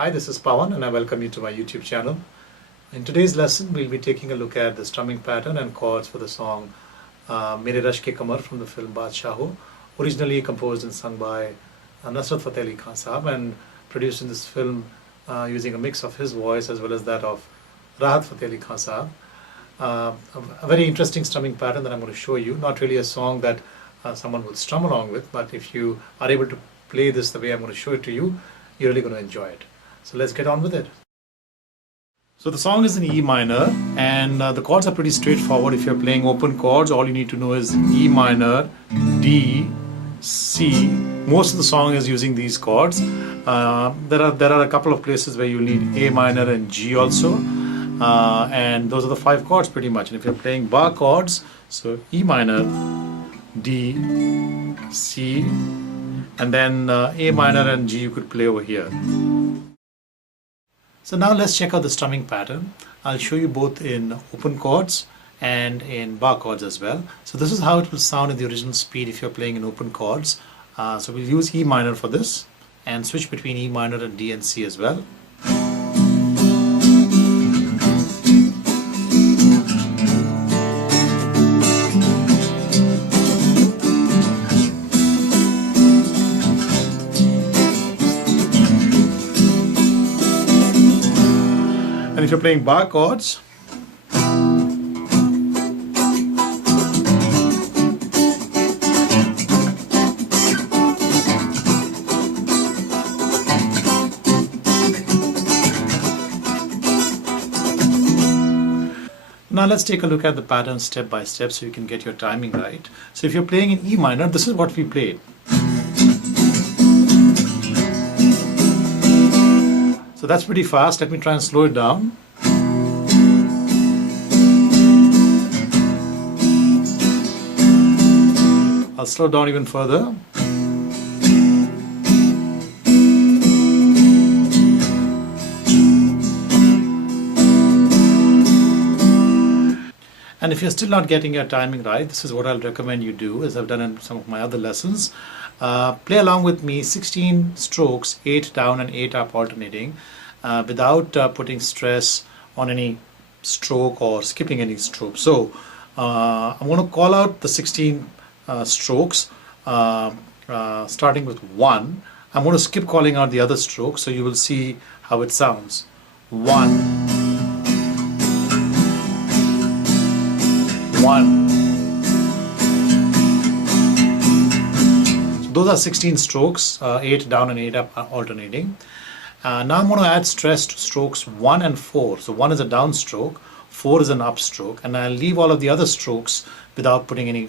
Hi, this is Pawan and I welcome you to my YouTube channel. In today's lesson, we'll be taking a look at the strumming pattern and chords for the song Mere Raske Kamar from the film Badshah, originally composed and sung by Nusrat Fateh Ali Khan Sahab and produced in this film using a mix of his voice as well as that of Rahat Fateh Ali Khan Sahab. A very interesting strumming pattern that I'm going to show you. Not really a song that someone will strum along with, but if you are able to play this the way I'm going to show it to you, you're really going to enjoy it. So let's get on with it. So the song is in E minor and the chords are pretty straightforward. If you're playing open chords, all you need to know is E minor, D, C. Most of the song is using these chords. There are a couple of places where you need A minor and G also. And those are the 5 chords pretty much. And if you're playing bar chords, so E minor, D, C, and then A minor and G you could play over here. So now let's check out the strumming pattern. I'll show you both in open chords and in bar chords as well. So this is how it will sound in the original speed if you're playing in open chords. So we'll use E minor for this and switch between E minor and D and C as well. And if you're playing bar chords, now let's take a look at the pattern step by step so you can get your timing right. So if you're playing in E minor, this is what we played. So that's pretty fast. Let me try and slow it down. I'll slow down even further. And if you're still not getting your timing right, this is what I'll recommend you do, as I've done in some of my other lessons. Play along with me 16 strokes, 8 down and 8 up alternating, without putting stress on any stroke or skipping any stroke. So I'm going to call out the 16 strokes, starting with 1. I'm going to skip calling out the other strokes so you will see how it sounds. 1, 1. So those are 16 strokes, 8 down and 8 up alternating. Now I'm going to add stress to strokes 1 and 4. So 1 is a down stroke, 4 is an up stroke, and I'll leave all of the other strokes without putting any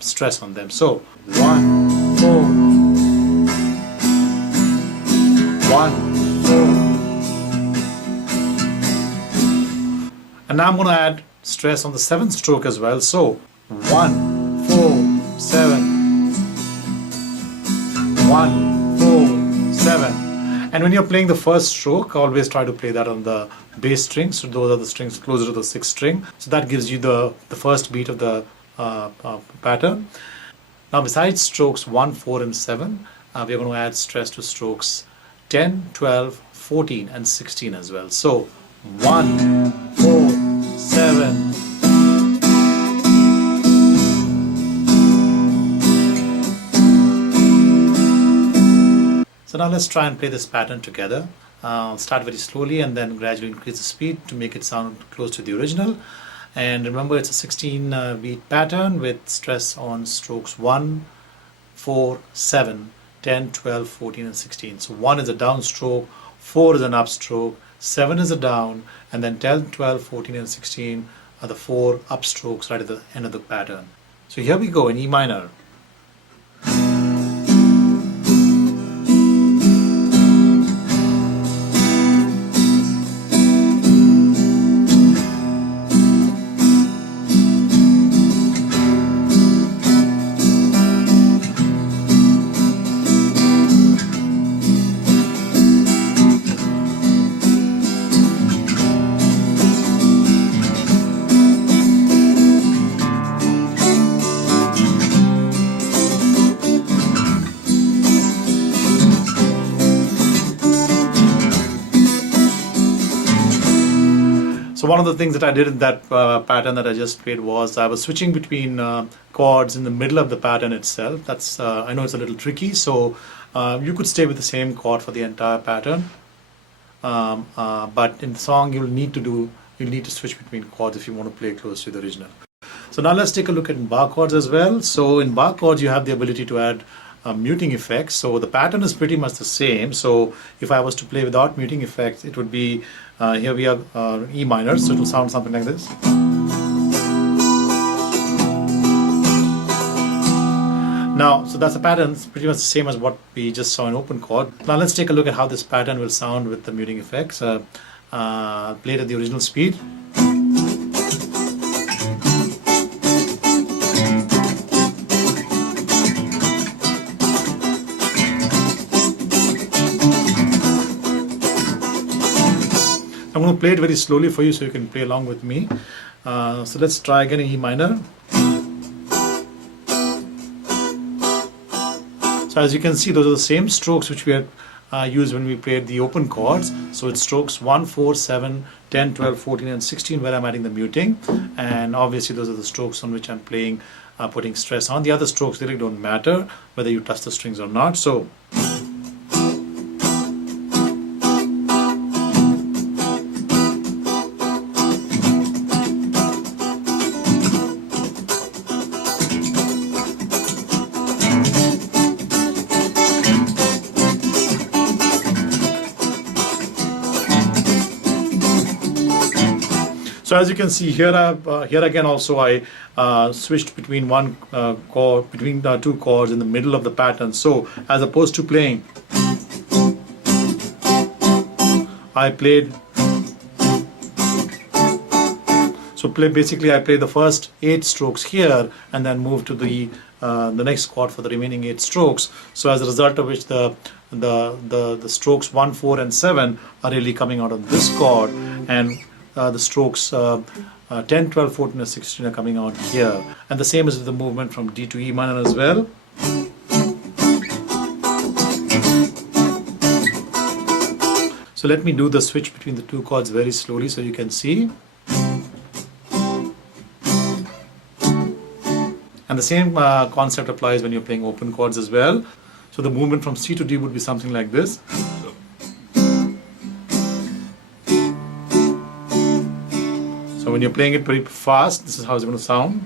stress on them. So 1, 4, 1, 4. And now I'm going to add stress on the 7th stroke as well. So 1, 4, 7, 1, 4, 7. And when you're playing the first stroke, always try to play that on the bass string. So those are the strings closer to the 6th string. So that gives you the first beat of the pattern. Now besides strokes 1, 4 and 7, we're going to add stress to strokes 10, 12, 14 and 16 as well. So 1, 4, 7. So now let's try and play this pattern together. Start very slowly and then gradually increase the speed to make it sound close to the original. And remember, it's a 16 beat pattern with stress on strokes 1, 4, 7, 10, 12, 14 and 16. So 1 is a down stroke, 4 is an up stroke, 7 is a down, and then 10, 12, 14 and 16 are the 4 up strokes right at the end of the pattern. So here we go in E minor. So one of the things that I did in that pattern that I just played was I was switching between chords in the middle of the pattern itself. That's I know it's a little tricky, so you could stay with the same chord for the entire pattern, but in the song you'll need to switch between chords if you want to play close to the original. So now let's take a look at bar chords as well. So in bar chords you have the ability to add muting effects. So the pattern is pretty much the same. So if I was to play without muting effects, it would be here we have E minor, so it will sound something like this. Now, so that's a pattern. It's pretty much the same as what we just saw in open chord. Now let's take a look at how this pattern will sound with the muting effects. Played at the original speed. I'm going to play it very slowly for you so you can play along with me. So let's try again in E minor. So as you can see, those are the same strokes which we had used when we played the open chords. So it's strokes 1, 4, 7, 10, 12, 14 and 16 where I'm adding the muting. And obviously those are the strokes on which I'm playing, putting stress on. The other strokes really don't matter whether you touch the strings or not. So as you can see here, here again also I switched between one chord, between two chords in the middle of the pattern. So as opposed to playing, I played. So basically I played the first 8 strokes here and then moved to the next chord for the remaining 8 strokes. So as a result of which the strokes 1, 4 and 7 are really coming out of this chord, and the strokes 10, 12, 14 and 16 are coming out here. And the same is with the movement from D to E minor as well. So let me do the switch between the two chords very slowly so you can see. And the same concept applies when you're playing open chords as well. So the movement from C to D would be something like this. So when you're playing it pretty fast, this is how it's going to sound.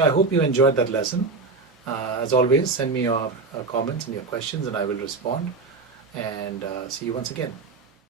So I hope you enjoyed that lesson. As always, send me your comments and your questions and I will respond. And see you once again.